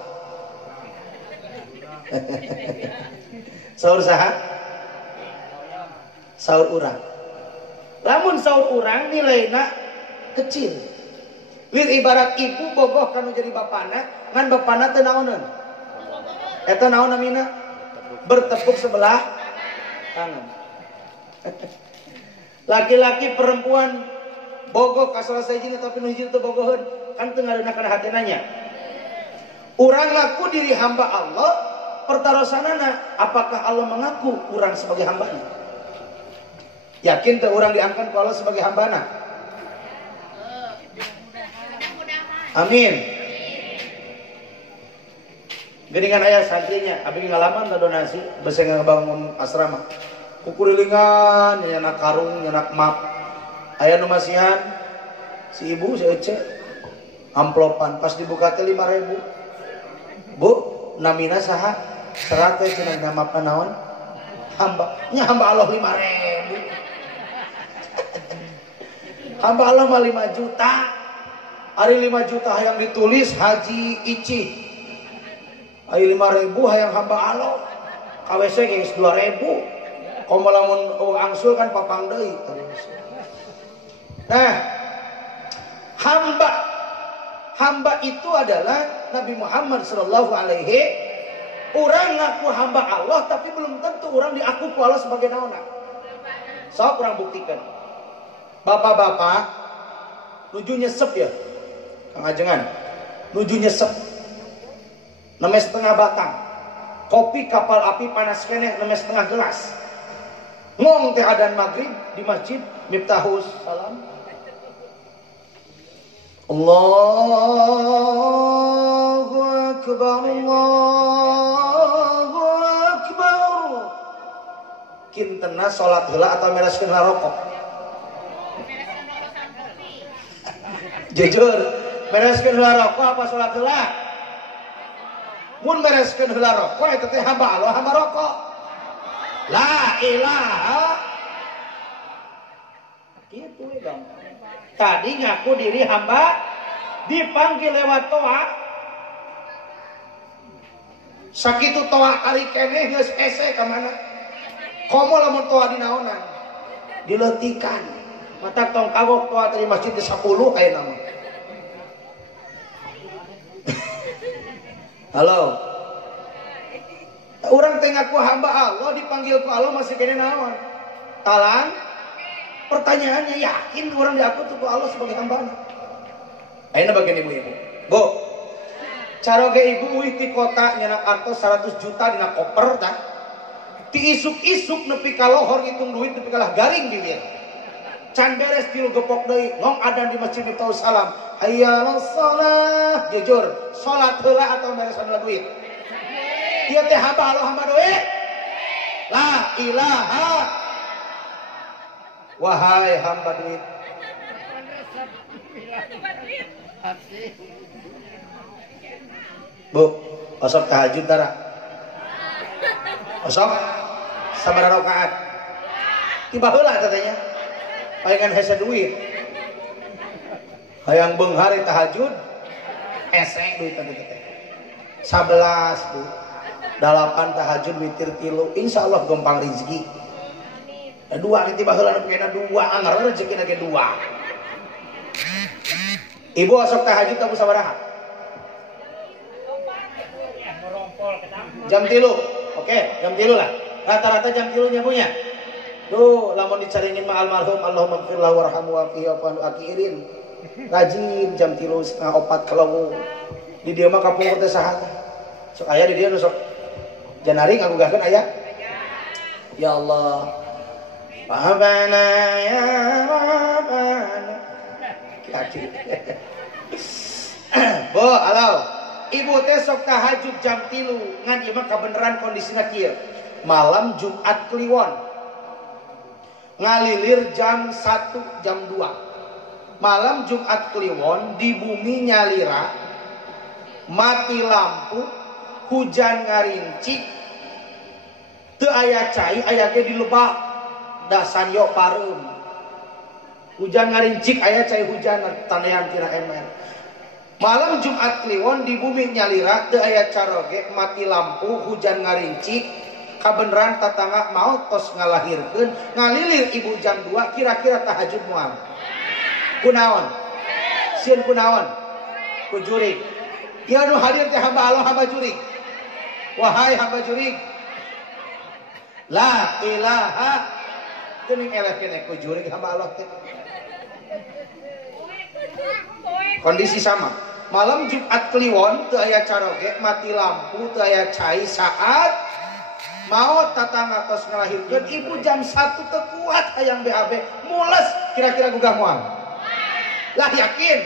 Saur saha? Saur urang. Lamun saur urang nilaina kecil. Lir ibarat ibu bogoh kanu jadi bapana, ngan bapana teu naoneun? Eta naon namina? Bertepuk sebelah tangan. Laki-laki perempuan bogoh ka salah sahijina tapi nu hiji teu bogoheun, kan teu ngareuna kana hatenanya. Urang ngaku diri hamba Allah, pertarosanana apakah Allah mengaku urang sebagai hambanya? Yakin teh orang diangkat ku Allah sebagai hambana? Amin. Geuningan aya santrinya, abdi ngalaman ta donasi bese ngabangun asrama. Ukurilingan nyanak karung nyanak map aya nu masihan si ibu si Ece amplopan pas dibuka teh 5.000 bu namina saha serat teh cenah nama naon hamba nya hamba Allah 5.000 hamba Allah mah 5 juta ari 5 juta hayang ditulis Haji Icih ari 5.000 hayang hamba Allah KWC geus 2.000 komo lamun angsul kan papang deui. Nah, hamba itu adalah Nabi Muhammad sallallahu alaihi orang ngaku hamba Allah tapi belum tentu orang diaku ku Allah sebagai naona. Sok orang buktikan. Bapak-bapak nuju nyesep ya. Kang Ajengan. Nuju nyesep. 6,5 batang. Kopi kapal api panas keneh 6,5 gelas. Ngong teh adzan maghrib di masjid Miftahus Salam. Allahu akbar Allahu akbar. Kintena salat heula atau mereskeun rokok? Jujur, mereskeun heula rokok apa salat heula? Mun mereskeun heula rokok eta teh hamba Allah hamba rokok. La ilaha gitu dong. Tadi ngaku diri hamba dipanggil lewat toa. Sakitu toa kali keneh geus ese ka mana? Komo lamun toa dinaonan? Diletikan. Mata tong kagok toa dari masjid di 10 aya nama. Halo. Orang tengah ku hamba Allah dipanggil ku Allah masih kena naon? Talan? Pertanyaannya yakin orang diaku ku Allah sebagai hambanya? Ayeuna bagian ibu-ibu. Bu. Caroge ibu uih ti kota nyanak artos 100 juta dina koper tah. Ti isuk-isuk nepi ka lohor ngitung duit nepi kalah garing di dieu. Can beres tilu gepok deui ngong adzan di Masjid Miftahus Salam. Hayyalas shalah. Jujur, salat heula atau beresan duit? Dia teh hamba Allah hamba duit. La ilaha. Wahai hamba duit. Bu, osok tahajud tara. Osok sabaraha rakaat. Tiba heula katanya. Palingan hese duit. Hayang beunghar tahajud ese duit tadi teh. 11 Bu. 8 tahajud witir 3 insyaallah gampang rezeki. 2 tiba heula kena 2 anggar rezekina ge 2. Ibu asok tahajud tamu sabaraha? Jam 3. Oke, jam 3 lah. Rata-rata jam 3 nya punya. Duh, lamun dicaringin ma almarhum Allahumma ighfir lahu warhamhu wa'afihi wa'fu akirin. Rajin jam 3 setengah 4 kalau di dieu mah kapung teh saha teh. Sok aya di dieu nu sok janaring aku gahkeun aya. Ya Allah. Rabbana ya Rabbana. Kaki. Bu, halo. Ibu teh sok tahajud jam 3 ngan ieu mah kabeneran kondisina kieu. Malam Jumat Kliwon. Ngalilir jam 1 jam 2. Malam Jumat Kliwon di bumi nyalira. Mati lampu, hujan ngarincik. Teu aya cai aya ge di lebah dasan yo pareum. Hujan ngarincik aya cai hujan tanean tina ember. Malam Jumat Kliwon di bumi nyalira teu aya caroge mati lampu hujan ngarincik kabeneran tatangga maot tos ngalahirkeun ngalilir ibu jam 2 kira-kira tahajud moal. Kunaon? Sieun kunaon? Ku jurig. Ieu nu hadir teh hamba Allah hamba jurig. Wahai hamba jurig. La ilaha teuing eleh keneh ku jurig hamba Allah teh. Kondisi sama. Malam Jumat Kliwon teu aya caroge, mati lampu, teu aya cai saat maot tatangga tos ngalahirkeun ibu jam 1 teu kuat hayang BAB mules kira-kira gugah moal. Lah yakin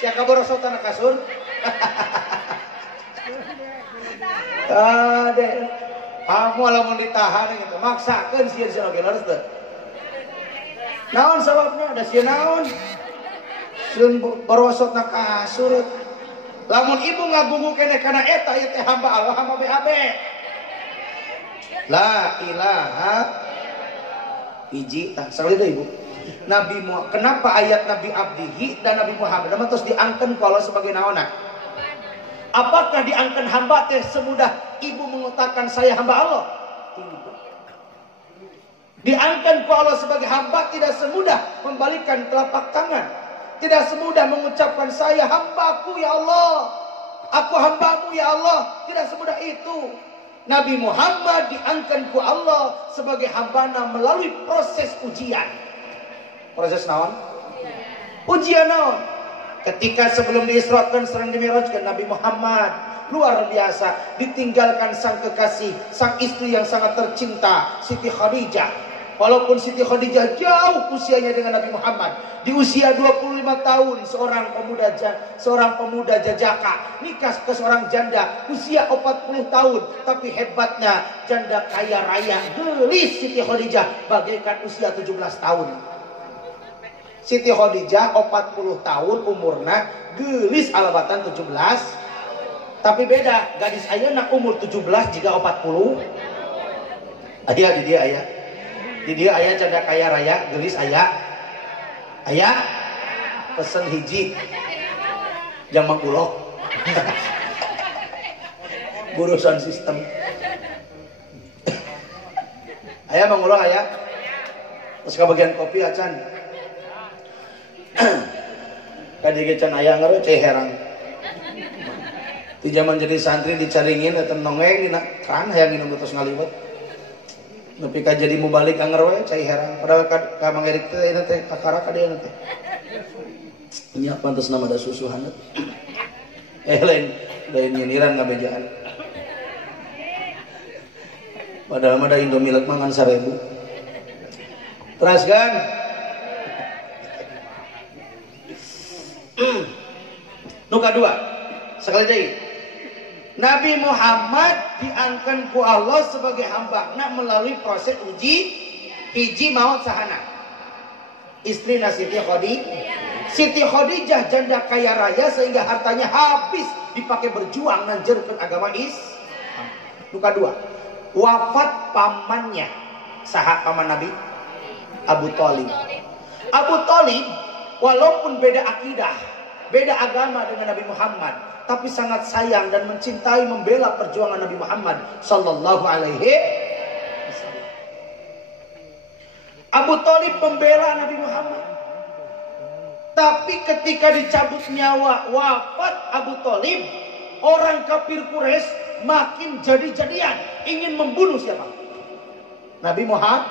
sia kaborosotan kasur. Ade Kamu lamun ditahan gitu, maksakeun sieun sia oge leres teu. Naon sababna? Da sieun naon? Sieun borosotna kasur. Lamun ibu ngagungu kene kana eta ieu teh hamba Allah, hamba BAB. La ilaha hiji tah sakali deui ibu. Nabi Muhammad, kenapa ayat Nabi Abdihi dan Nabi Muhammad terus diangken ku Allah sebagai naona? Apakah diangken hamba teh semudah ibu mengatakan saya hamba Allah? Tidak. Diangken ku Allah sebagai hamba tidak semudah membalikan telapak tangan. Tidak semudah mengucapkan saya hambaku ya Allah. Aku hambamu ya Allah. Tidak semudah itu. Nabi Muhammad diangken ku Allah sebagai hambana melalui proses ujian. Proses naon? Ujian naon? Ketika sebelum diisrakan serang dimirajkan Nabi Muhammad luar biasa ditinggalkan sang kekasih, sang istri yang sangat tercinta Siti Khadijah. Walaupun Siti Khadijah jauh usianya dengan Nabi Muhammad, di usia 25 tahun seorang pemuda jajaka nikah ke seorang janda usia 40 tahun, tapi hebatnya janda kaya raya gelis Siti Khadijah bagaikan usia 17 tahun. Siti Khadijah 40 tahun umurna gelis alabatan 17. Tapi beda, gadis ayeuna umur 17 jika 40. Aya di dia aya. Di dia aya janda kaya raya gelis aya. Aya pesen hiji. Jang mangkulo. Urusan sistem. Aya mangkulo aya. Terus ke bagian kopi acan. Kadi can aya ngeureut cai herang. Di zaman jadi santri dicaringin eta nongeng dina kan hayang nginum terus ngaliwet. Nepi ka jadi mubalik anger we cai herang. Padahal ka Mang Erik teh eta teh kakara ka dieu teh. Nya pantes nama da susuhan. Lain nyiniran ngabejaan. Padahal mah da Indomilek mangan 1000. Teraskan. Nu kadua sekali deui Nabi Muhammad diangkat ku Allah sebagai hambana melalui proses uji. Hiji maot sahana istri Siti Khadijah. Siti Khadijah janda kaya raya sehingga hartanya habis dipakai berjuang nanjeurkeun agama Islam. Nu kadua wafat pamannya. Saha paman Nabi? Abu Thalib. Abu Thalib walaupun beda akidah, beda agama dengan Nabi Muhammad, tapi sangat sayang dan mencintai membela perjuangan Nabi Muhammad sallallahu alaihi wasallam. Abu Thalib membela Nabi Muhammad. Tapi ketika dicabut nyawa, wafat Abu Thalib, orang kafir Quraisy makin jadi-jadian ingin membunuh siapa? Nabi Muhammad.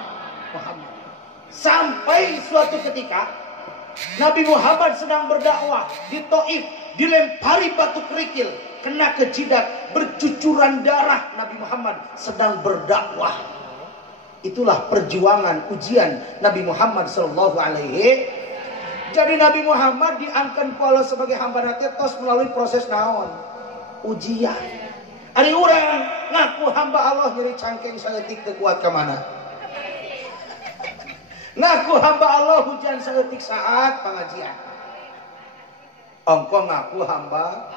Sampai suatu ketika Nabi Muhammad sedang berdakwah di Taif, dilempari batu kerikil, kena ke jidat, bercucuran darah. Nabi Muhammad sedang berdakwah. Itulah perjuangan ujian Nabi Muhammad sallallahu alaihi. Jadi Nabi Muhammad diangkat Allah sebagai hamba tos melalui proses naon? Ujian. Ari urang ngaku hamba Allah nyeri cangkeng saeutik teu kuat ka mana? Ngaku hamba Allah hujan saeutik saat pengajian. Engko ngaku hamba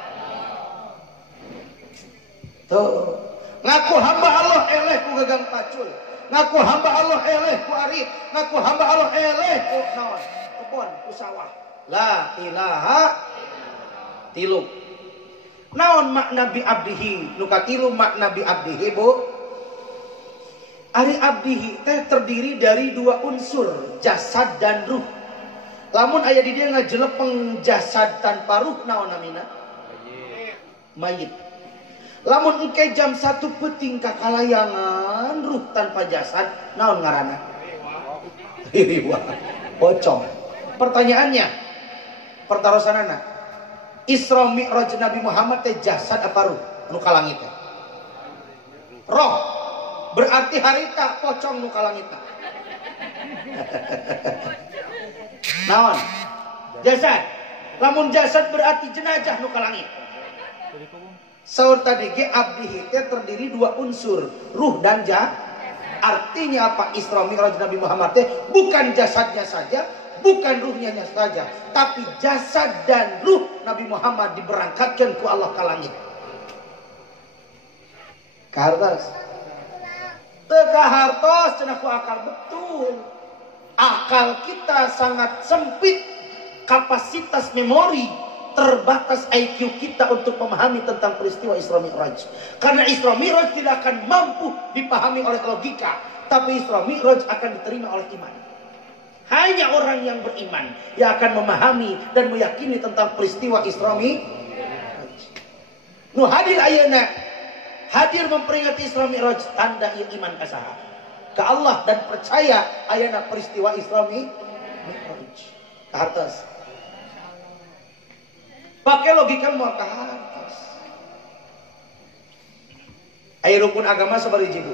tuh. Ngaku hamba Allah eleh ku gagang pacul. Ngaku hamba Allah eleh ku arit. Ngaku hamba Allah eleh ku naon? Kebon ku sawah. La ilaha tilu. Naon makna bi abdihi? Nu katilu makna bi abdihi, Bu? Ari abdihi teh terdiri dari dua unsur, jasad dan ruh. Lamun aya di dia ngajelepeng jasad tanpa ruh naon namina? Mayit. Lamun engke jam 1 peuting kakalayangan ruh tanpa jasad naon ngaranna? Riwa. Pocong. Pertanyaannya, pertarosanana, Isra Mi'raj Nabi Muhammad teh jasad apa ruh? Anu ka langit teh. Roh. Berarti harita pocong nu ka langitna. Naon? Jasad. Lamun jasad berarti jenazah nu ka langit. Saur tadi ge abdihi terdiri dua unsur, ruh dan jasad. Artinya apa? Isra Mi'raj Nabi Muhammad bukan jasadnya saja, bukan ruhnya saja, tapi jasad dan ruh Nabi Muhammad diberangkatkan ku Allah ke langit. Kartos. Teka hartos cenah ku akal betul. Akal kita sangat sempit, kapasitas memori terbatas IQ kita untuk memahami tentang peristiwa Isra Mi'raj. Karena Isra Mi'raj tidak akan mampu dipahami oleh logika, tapi Isra Mi'raj akan diterima oleh iman. Hanya orang yang beriman yang akan memahami dan meyakini tentang peristiwa Isra Mi'raj. Nu hadir ayeuna, hadir memperingati Isra Mi'raj, tanda ieu iman kasaha ka Allah dan percaya ayeuna peristiwa Isra Mi'raj. Hartos. Pakai logika mau ke atas. Ayo rukun agama sabari hiji bu?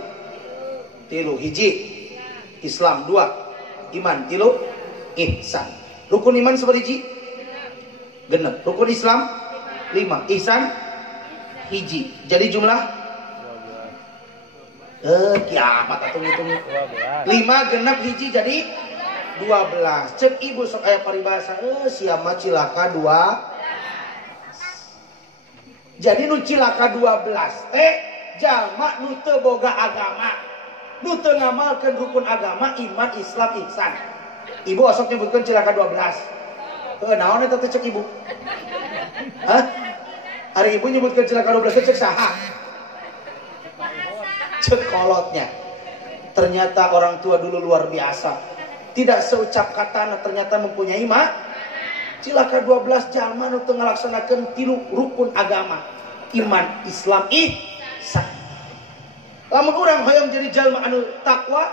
Tilu. Hiji Islam, dua iman, tilu ihsan. Rukun iman sabari hiji? Genep. Rukun Islam 5, ihsan hiji. Jadi jumlah kiamat atau ngitung 5 genep hiji jadi 12. Cek ibu sok aya paribasa siapa cilaka 2. Jadi nu cilaka 12 jalma nu teu boga agama, nu teu ngamalkeun rukun agama iman Islam ihsan. Ibu osok nyebutkeun cilaka 12. Heuh naon eta teh cek ibu? Hah? Hari ibu nyebutkeun cilaka 12 cek saha? Cek kolotnya. Ternyata orang tua dulu luar biasa. Tidak seucap kata ternyata mempunyai cilaka 12 jalma nu teu ngalaksanakeun 3 rukun agama iman Islam ihsan. Lamun urang hoyong jadi jalma anu takwa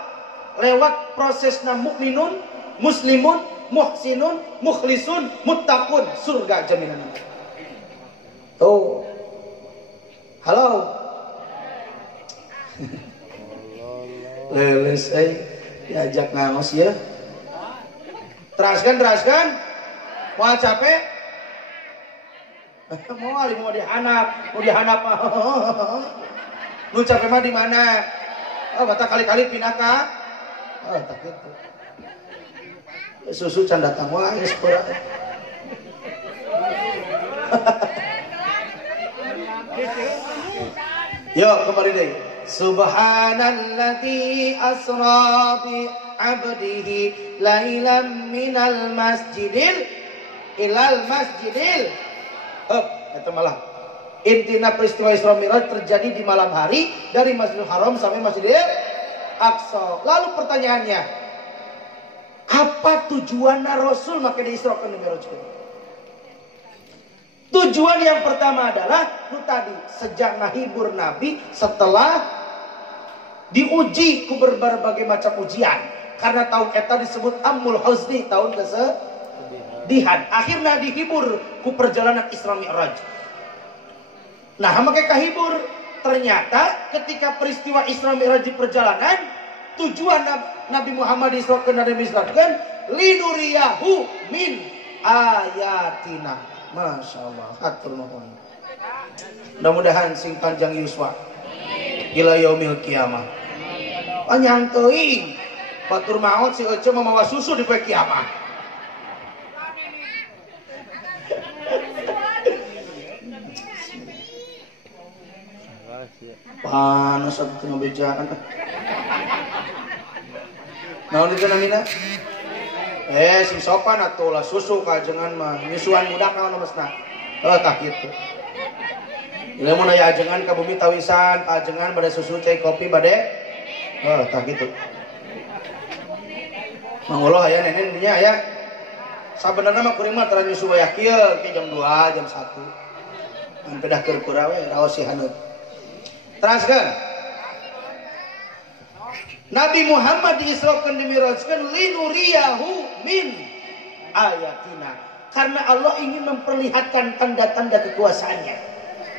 lewat prosesna mukminun, muslimun, muhsinun, mukhlisun, muttaqun, surga jaminan. Tuh. Halo. Leles diajak ngangos ya. Teraskan. Mau capek? Mau dihanap. Lu capek mah di mana? Oh, bata kali-kali pindah ka. Oh, tak gitu. Susu can datang wah geus pura. Yo, kembali deh. Subhanalladzi asra bi 'abdihi lailan minal masjidil ilal masjidil. Itu malah intina peristiwa Isra Mi'raj terjadi di malam hari dari Masjidil Haram sampai Masjidil Aqsa. Lalu pertanyaannya, apa tujuan Rasul maka Isra dan Mi'raj? Tujuan yang pertama adalah itu tadi, sejak ngahibur Nabi setelah diuji ku berbagai macam ujian. Karena tahun eta disebut Amul Huzni, tahun kesedihan. Akhirnya dihibur ku perjalanan Isra Mi'raj. Nah, makanya kahibur. Ternyata ketika peristiwa Isra Mi'raj di perjalanan, tujuan Nabi Muhammad Isra dan Mi'rajkan linuriyahu min ayatina. Masya Allah, hatur nuhun. Mudah-mudahan sing panjang yuswa ila yaumil kiamah. Panjang teuing batur maot si Ece mamawa susu di poe kiamah. Panas atuh ngabejaan. Naon itu namina? Sing sopan atuh lah susu kajengan mah nyusuan budak naon masna. Tah kitu. Lamun aya ajengan ka bumi tawisan, ajengan bade susu cai kopi bade. Tah kitu. Mangolo aya nenen nya aya. Sabenerna mah kuring mah tara nyusu wayah kieu ke jam 2, jam 1. Mun pedah keur kura we raos si haneut. Teraskan. Nabi Muhammad diisrokeun dimirajkeun linuriyahu min ayatina. Karena Allah ingin memperlihatkan tanda-tanda kekuasaannya.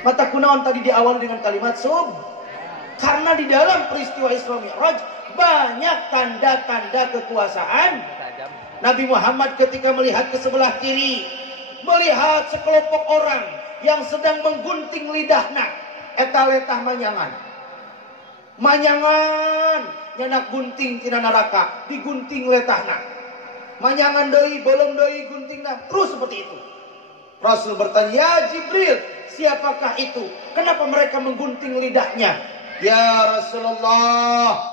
Mata kunaon tadi diawali dengan kalimat sub. Karena di dalam peristiwa Isra Mi'raj banyak tanda-tanda kekuasaan Nabi Muhammad ketika melihat ke sebelah kiri, melihat sekelompok orang yang sedang menggunting lidahna. Eta letah manyangan. Manyangan nyanak gunting tina neraka, digunting letahna. Manyangan deui, belum deui guntingna, terus seperti itu. Rasul bertanya, "Ya Jibril, siapakah itu? Kenapa mereka menggunting lidahnya?" "Ya Rasulullah,